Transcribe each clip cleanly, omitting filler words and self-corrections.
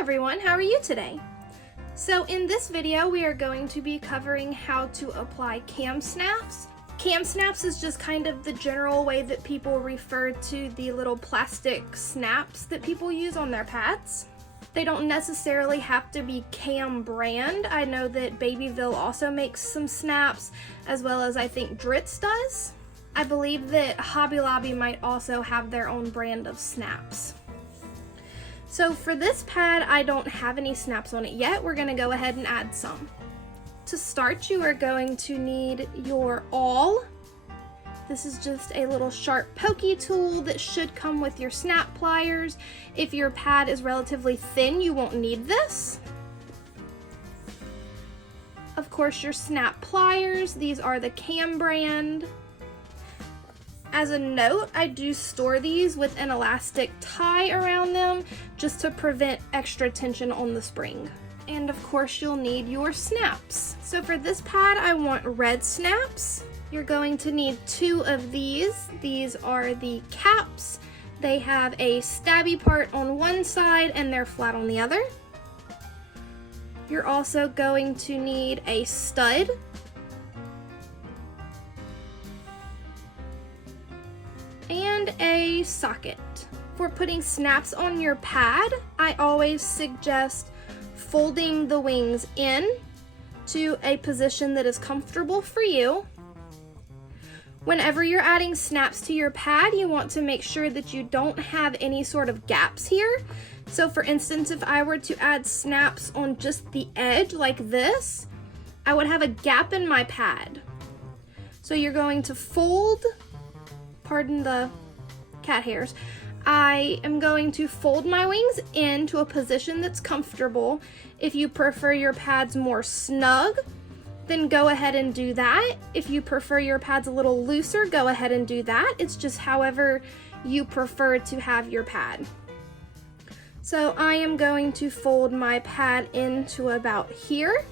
everyone, how are you today? So in this video we are going to be covering how to apply cam snaps. Cam snaps is just kind of the general way that people refer to the little plastic snaps that people use on their pads. They don't necessarily have to be Cam brand. I know that Babyville also makes some snaps, as well as I think Dritz does. I believe that Hobby Lobby might also have their own brand of snaps. So for this pad, I don't have any snaps on it yet. We're gonna go ahead and add some. To start, you are going to need your awl. This is just a little sharp pokey tool that should come with your snap pliers. If your pad is relatively thin, you won't need this. Of course, your snap pliers. These are the Cam brand. As a note, I do store these with an elastic tie around them just to prevent extra tension on the spring. And of course, you'll need your snaps. So for this pad, I want red snaps. You're going to need 2 of these. These are the caps. They have a stabby part on one side and they're flat on the other. You're also going to need a stud. And a socket. For putting snaps on your pad, I always suggest folding the wings in to a position that is comfortable for you. Whenever you're adding snaps to your pad, you want to make sure that you don't have any sort of gaps here. So for instance, if I were to add snaps on just the edge like this, I would have a gap in my pad. So you're going to fold, pardon the cat hairs, I am going to fold my wings into a position that's comfortable. If you prefer your pads more snug, then go ahead and do that. If you prefer your pads a little looser, go ahead and do that. It's just however you prefer to have your pad. So I am going to fold my pad into about here.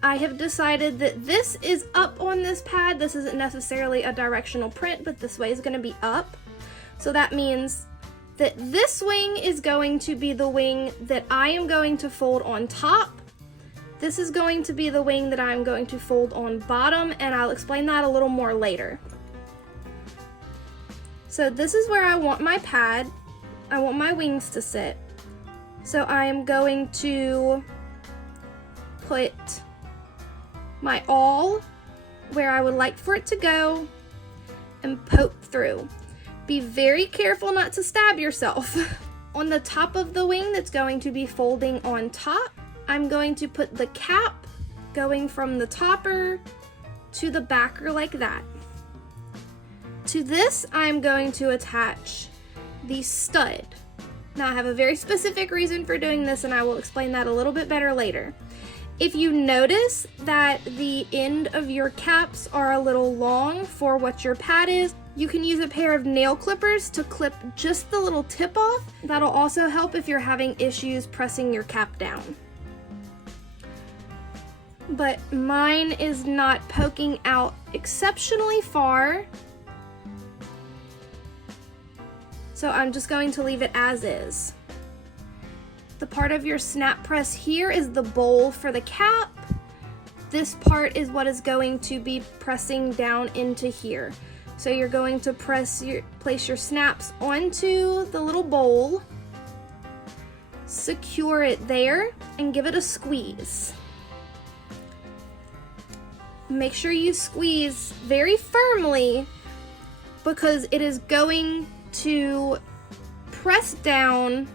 I have decided that this is up on this pad. This isn't necessarily a directional print, but this way is going to be up. So that means that this wing is going to be the wing that I am going to fold on top. This is going to be the wing that I'm going to fold on bottom, and I'll explain that a little more later. So this is where I want my pad. I want my wings to sit. So I am going to put my awl where I would like for it to go and poke through. Be very careful not to stab yourself. On the top of the wing that's going to be folding on top, I'm going to put the cap going from the topper to the backer like that. To this, I'm going to attach the stud. Now I have a very specific reason for doing this, and I will explain that a little bit better later. If you notice that the end of your caps are a little long for what your pad is, you can use a pair of nail clippers to clip just the little tip off. That'll also help if you're having issues pressing your cap down. But mine is not poking out exceptionally far, so I'm just going to leave it as is. The part of your snap press here is the bowl for the cap. This part is what is going to be pressing down into here. So you're going to place your snaps onto the little bowl, secure it there, and give it a squeeze. Make sure you squeeze very firmly because it is going to press down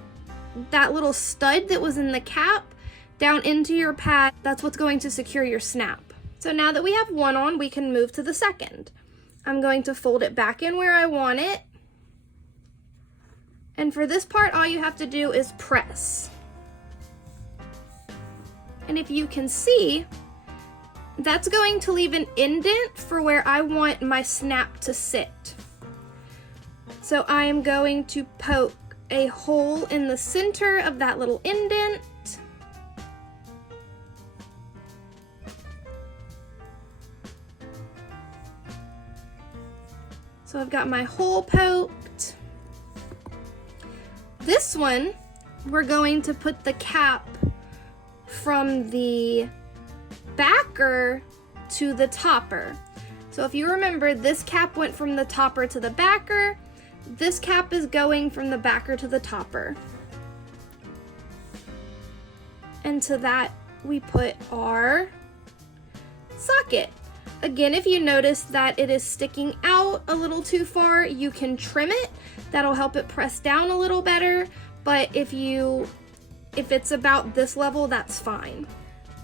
that little stud that was in the cap down into your pad. That's what's going to secure your snap. So now that we have one on, we can move to the second. I'm going to fold it back in where I want it. And for this part, all you have to do is press. And if you can see, that's going to leave an indent for where I want my snap to sit. So I am going to poke a hole in the center of that little indent. So I've got my hole poked. This one we're going to put the cap from the backer to the topper. So if you remember, this cap went from the topper to the backer. This cap is going from the backer to the topper. And to that, we put our socket. Again, if you notice that it is sticking out a little too far, you can trim it. That'll help it press down a little better. But if it's about this level, that's fine.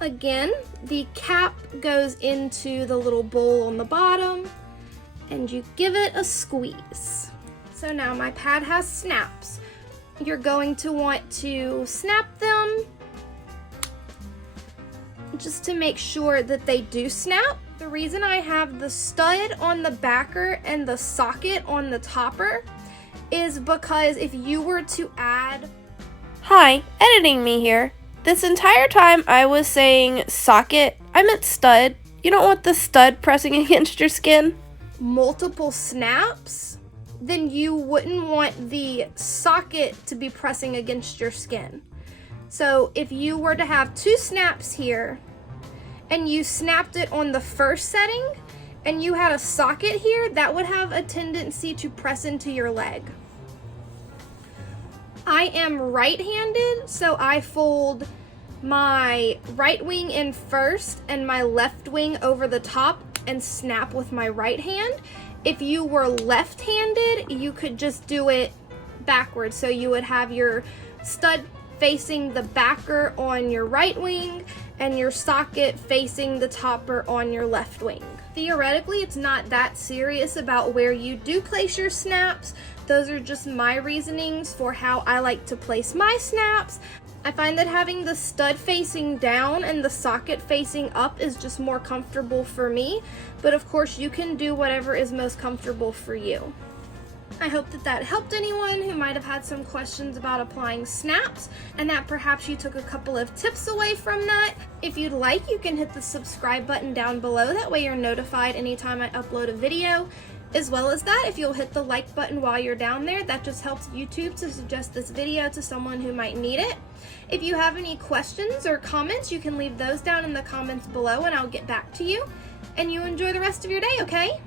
Again, the cap goes into the little bowl on the bottom and you give it a squeeze. So now my pad has snaps. You're going to want to snap them just to make sure that they do snap. The reason I have the stud on the backer and the socket on the topper is because if you were to add... Hi, editing me here. This entire time I was saying socket, I meant stud. You don't want the stud pressing against your skin. Multiple snaps, then you wouldn't want the socket to be pressing against your skin. So if you were to have 2 snaps here and you snapped it on the first setting and you had a socket here, that would have a tendency to press into your leg. I am right-handed, so I fold my right wing in first and my left wing over the top and snap with my right hand. If you were left-handed, you could just do it backwards. So you would have your stud facing the backer on your right wing and your socket facing the topper on your left wing. Theoretically, it's not that serious about where you do place your snaps. Those are just my reasonings for how I like to place my snaps. I find that having the stud facing down and the socket facing up is just more comfortable for me, but of course you can do whatever is most comfortable for you. I hope that that helped anyone who might have had some questions about applying snaps, and that perhaps you took a couple of tips away from that. If you'd like, you can hit the subscribe button down below. That way you're notified anytime I upload a video. As well as that, if you'll hit the like button while you're down there, that just helps YouTube to suggest this video to someone who might need it. If you have any questions or comments, you can leave those down in the comments below and I'll get back to you. And you enjoy the rest of your day, okay?